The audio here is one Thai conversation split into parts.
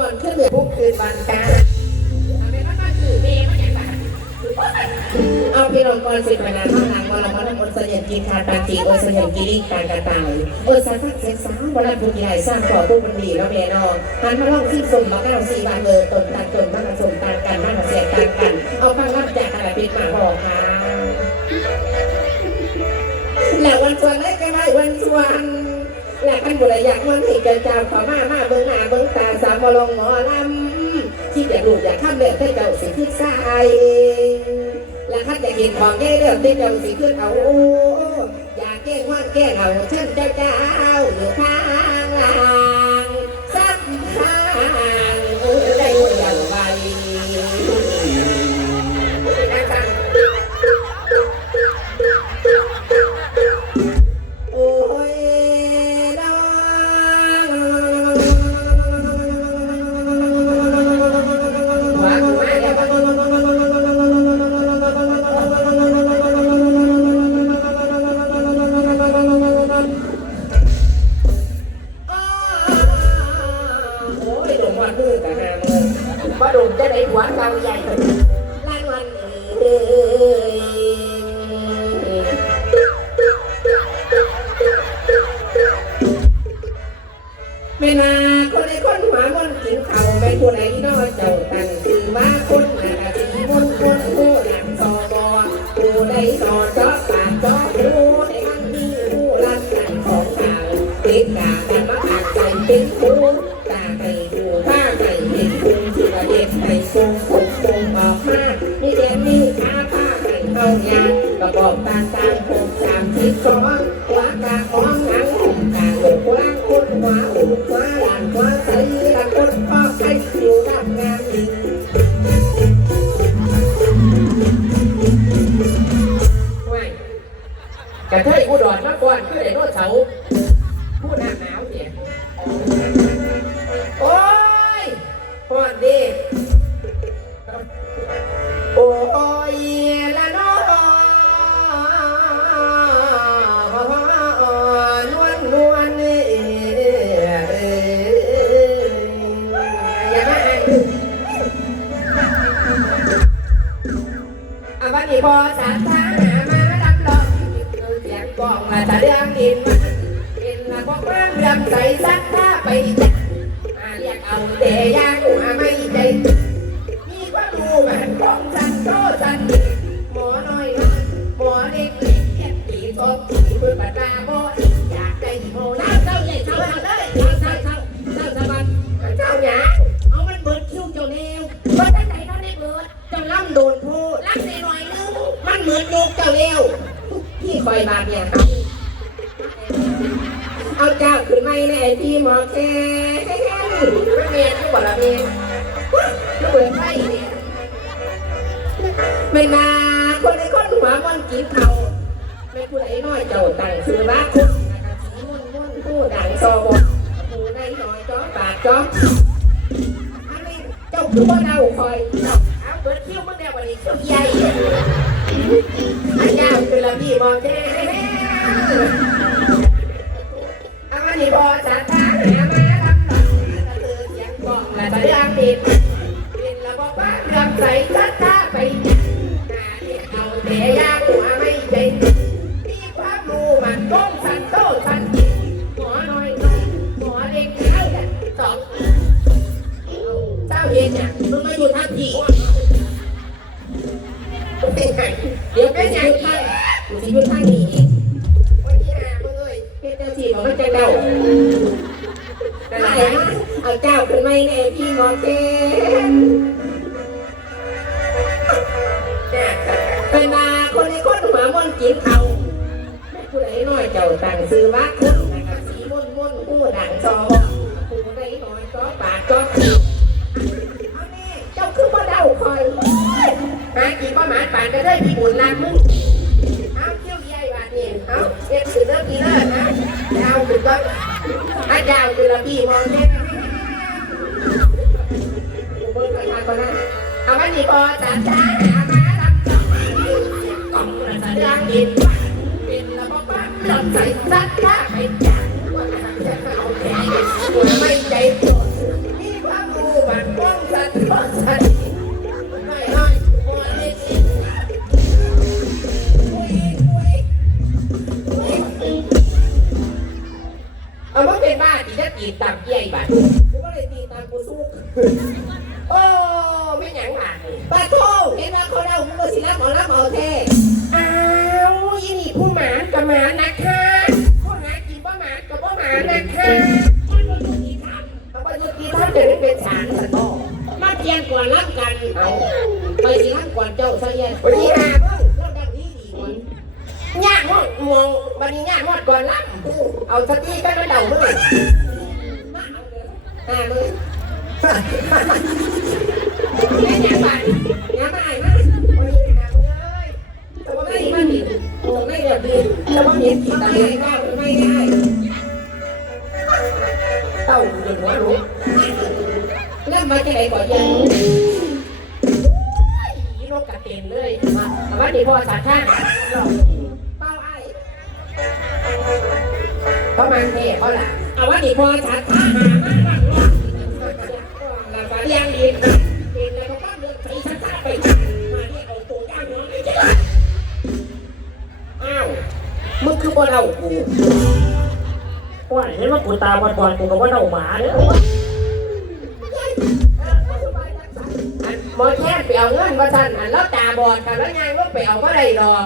ก่อนขึ้นเหนือพวกคืนวันกาทำไมมันเอางไรเอาพี่น้องก่อนสิบนาทีข้างหลังวันละวันละคนเสยกินคาตาจีโอเสยกิริการกระต่ายเออสาสักเสียงสามวันละผู้ใหญ่สร้างก่อผู้บันดีแล้วแม่นอนหันมาลองที่สมมาเก้าสี่บาทเบอร์ตนตันตนมากสมตานกันมากเสียตานกันเอาฟังรับจากกรปิดมาบอกค่ะแล้ววันชวนได้ก็ได้วันชวน และกันบุรีอยากมันให้เกิดเจ้าขอมามาเบิ้งหน้าเบิ้งตาสามาลงหมอลำที่อยากรู้อยากข้ามแบบให้เจ้าสิขึ้นสายและคัดอยากเห็นของแก่เรื่องที่เจ้าสิขึ้นเอาอยากแก้ว่าแก้เอาเช่นเจ้าเจ้าอยู่ข้างล่าง ผู้ใดนอเจ้าตั้งคือว่าคนหน้าสีมุนคนผู้หลังซอบอผู้ใดนอนจอปากจอรู้ให้มันมีผู้รักกันของทางติดกากันมาขาดใจเป็นผู้ตาไปดูผ้าไปเห็นคุณที่ประเด็นไปทรงผมทรงออกมานี่เดียนนี่ขาผ้าไปเข้ายางกระบอกตาตาผมสามทิศซ้อนหัวกาของหนังผมกาหลกล้างคนหัวอุดหัวหลานหัวใสละคนพ่อ ใครอยู่ทำงานดีไม่กระเทยอุดรมาก่อนคือไดโนเสาร์ผู้หน้าหนาวเนี่ยโอ้ยพอดีโมาจะเรื่องดินมันดินละพวกมันเรื่องใส่ซักผ้าไปจักมาเรียกเอาแต่ยางหัวไม่ใจมีว่าดูมันกองสันโตสันดีหมอน้อยน้อยหมอเล็กเล็กแค่ปีตบปีเพื่อปัดตาโบ่อยากได้โมน้ำเจ้าใหญ่เจ้าเจ้าเลยเจ้าเจ้าเจ้าเจ้าสะบัดเจ้าหยาเอามันเบิดคิ้วเจ้าแนวเบิดตั้งใจเท่าได้เบิดเจ้าล่ำโดนพูดรักในหน่อยนึงมันเหมือนลูกเจ้าเร็วพี่คอยบาดเนี่ยครับ ไม่แน่พี่หมอแค่ไม่เมียนไม่บอกละเมียนไม่เปิดไฟเนี่ยไม่มาคนในคนหัวมันกินเขาไม่ผู้ใดน้อยเจ้าตั้งชื่อว่าคุณสีมุ่นมุ่นผู้ดังโซบผู้ใดน้อยจ้อปากจ้อเจ้าคือว่าเราคอยเอาเปิดคิ้วมึงเดียวันนี้คิ้วใหญ่อันยาคือละพี่บอกแค่ เอาวันนี้พอจัดทางหามาทำหลังตะเตือเสียงกองและตะเรื่องดินดินละบอกว่าเรื่องใส่จัดท่าไปหาเรียกเอาแต่ยากหัวไม่ใจมีความรู้มันก้องสันโตสันจิหัวน้อยน้อยหัวเล็กเท่ากันสองเจ้าเย็นเนี่ยมึงมาอยู่ทัพทีเดี๋ยวเป็นอย่างนี้กูสิอยู่ทางนี้ เจะเดานั่นไหละนะเอาเจ้าขึ้นไม่แน่พี่มอแค่เนี่ยไปมาคนในคนหัวมนกินเขาไม่ผู้ใดน้อยเจ้าตั้งซื้อว่าคุณนะครับสีม่นม่นผู้ดังจอผู้ใดน้อยก็ปากก็เอาแน่เจ้าคือบ่เดาคอยหากี่ป้าหมาป่านจะได้ที่บุญลางมึง เอาเที่ยวใหญ่บาทนี่เอาเอ็ดสือเลิกกี่เลิกนะ ยาวถึงก็ถ้ายาวคือละพีมองแค่เบิ่งไปทางก็ได้เอาวันนี้พอจัดจ้าหามาทำจังกล่องกระสานดินเป็นระบบบ้านหลับใส่ซัดข้าไปจังว่าจะเอาแขนหัวไม่ใจโกรธนี่ความโอสัน ยบ้าตีนัดตีตามใหญ่บัดกูก็เลยตีตับกูสู้โอ้ไม่หยั่งหวานปะโทเห็นว่าเขาเล่ากูสิรับหมอรับหมอเทอ้าวยี่นี่ผู้หมานกับหมานะคะผู้หมากินบ้าหมานกับบ้าหมานะคะมันบ่ยุติธรรมมันบ่ยุติเดี๋นเป็นศาลสะตอมาเตียงก่อนรักกันเอาไปสิรักก่อนเจ้าซะแย่ งมอดมองวันนี้ย่างมอดก่อนรับเอาสติก็มาเดามือมาเอาเลยอ่ามึงแม่ยางบ้านงานมาอ่านมาวันนี้หาเพิ่งเอ้ยแต่ว่าไม่ไม่มามันดิโอ้ไม่เดือดดีแต่ว่าเห็นขีดไม่ตาได้เลยได้ไม่ได้เต้าจนหัวรู้เริ่มมาจะไหนก่อนยังยีโรคกระเต็นเลยมาเอาว่าดีพอสาธารณะเป้า ประมาณเท่เขาล่ะเอาว่าดีพอชัดท่าหามาบ้างว่าแล้วก็เลี้ยงดีกินแล้วก็เรือใส่ชัดท่าไปมาเนี่ยเอาตัวย่างน้องอ้าอ้าวมึงคือบ่เรากูว่าเห็นว่ากูตาบอดๆกูก็ว่าเดาหมาเด้ออันหมอแค่ไปเอาเงินมาสั่นอันแล้วตาบอดกันแล้วยังก็ไปเอาก็ได้ดอก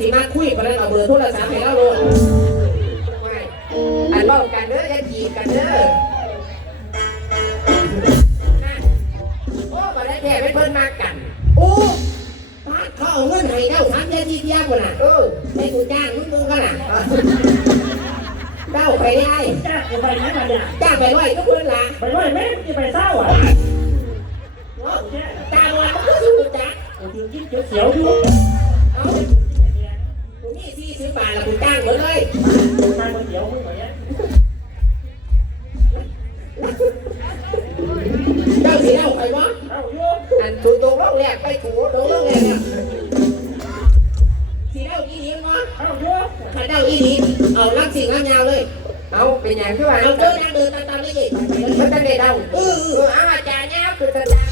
สิมาคุยกันแล้วเอาเบอร์โทรศัพท์ให้เราโลดไอันเล่ากันเด้อจะจีบกันเด้อโอ้มาได้แค่เป็นเพื่อนมากกัน โอ้พาดเขาเอาเงินให้เจ้าสามเดือนทีเดียวกันน่ะเออให้กูจ้างมึงมึงกันน่ะเจ้าไปได้จ้ากูไปไหนมาเนี่ยจ้างไปร้อยทุกคนละไปด้วยแม่จะไปเศร้าอะเนาะตาบอดมันก็สู้จ้ะกูถึงกินเขียวๆอยู่ สี่สิบบาทละกูจ้างหมดเลยทางมันเขียวมึงเหมือนเนี้ยเจ้าสีเล่าใครวะเอาอยู่อันถูกตรงโลกแรกไปถูกโดนเรื่องอะไรเนี่ยสีเล่าอีนี้วะเอาอยู่ขันเล่าอีนี้เอาลักสิ่งลักยาวเลย เอาเป็นอย่างที่ว่าเอาเดินนั่งเดินตามตามเลยเองไปเลยมันจะได้เดาเออเออเอาอาจารย์เนี่ยคือจะตา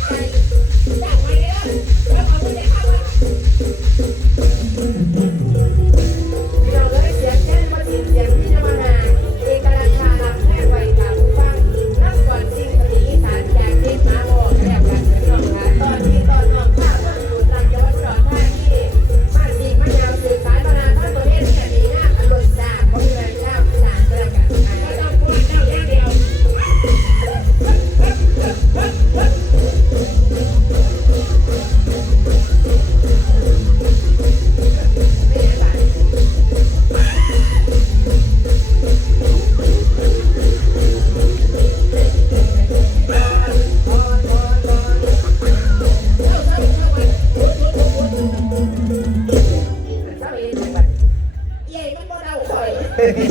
ข่อย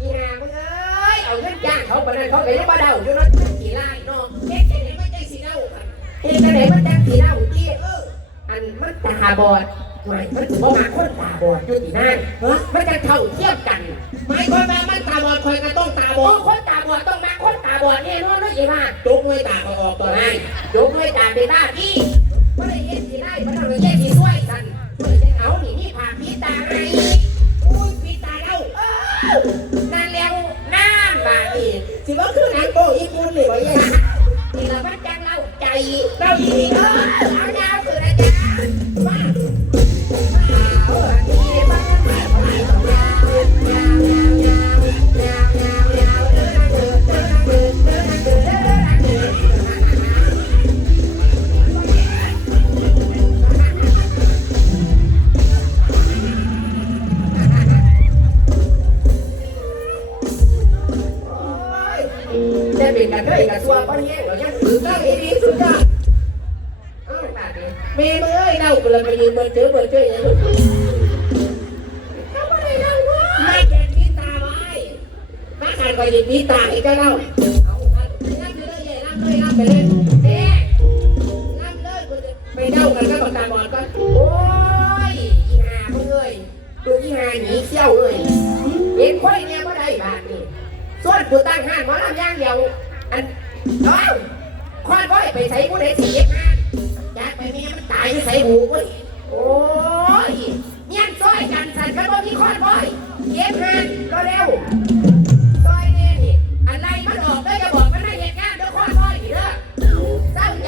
อีหามึงเอ้ย เอาเงินจ้างเขาไปนั่นเขาก็ยังมาเดาอยู่นั่นขี่ไล่เนาะเฮ็ดจังได๋ไม่ได้สิเดาค่ะเฮ็ดจังไดมันจังขี่เล่าที่เอออันมันตาบอดไม่มันถือว่ามาคนตาบอดอยู่ที่นั่นฮะมันจะเท่าเทียมกันหมายความว่ามันตาบอดข่อยก็ต้องตาบอ้อดคนตาบอดต้องมาคนตาบอดแน่นอนเลยอีว่าจกด้วยตาก็ออกตัวไงให้ยกด้วยตาเป็นหน้าที่ไม่ได้เฮ็ดที่ไล่มันเอาเลยเฮ็ดที่ช่วยกันช่วยกันเอานี่นี่ผ่าพีตาให้ ม่มึงเอ้ยเดาก็เลยไปยืนบนเจอเบนเจออย่างนี้เขาไม่ได้เล่าว่าไม่เป็นปีตาไว้มาขายก็ยิปีตาให้เจ้าเดาเอารับเลยเย่รับเลยรับไปเลยเด็กรับเลยกูจะไปเดากันก็ตาบอดก็โอ้ยอีหามึงเอ้ยดูอีหาหนีเขี้ยวเอ้ยเห็นค่อยเนี่ยก็ได้บาทนี่ส่วนกูตั้งห้างหมอลำอย่างเดียวอันเอ้าคอนบ่อยไปใช้ผู้ใดสีเย็บห้างจ้าใส่หูเว้ยโอ้ยเนี่ยซอยกันสันกันบ่มีคอนบอยเก็บงานเร็ว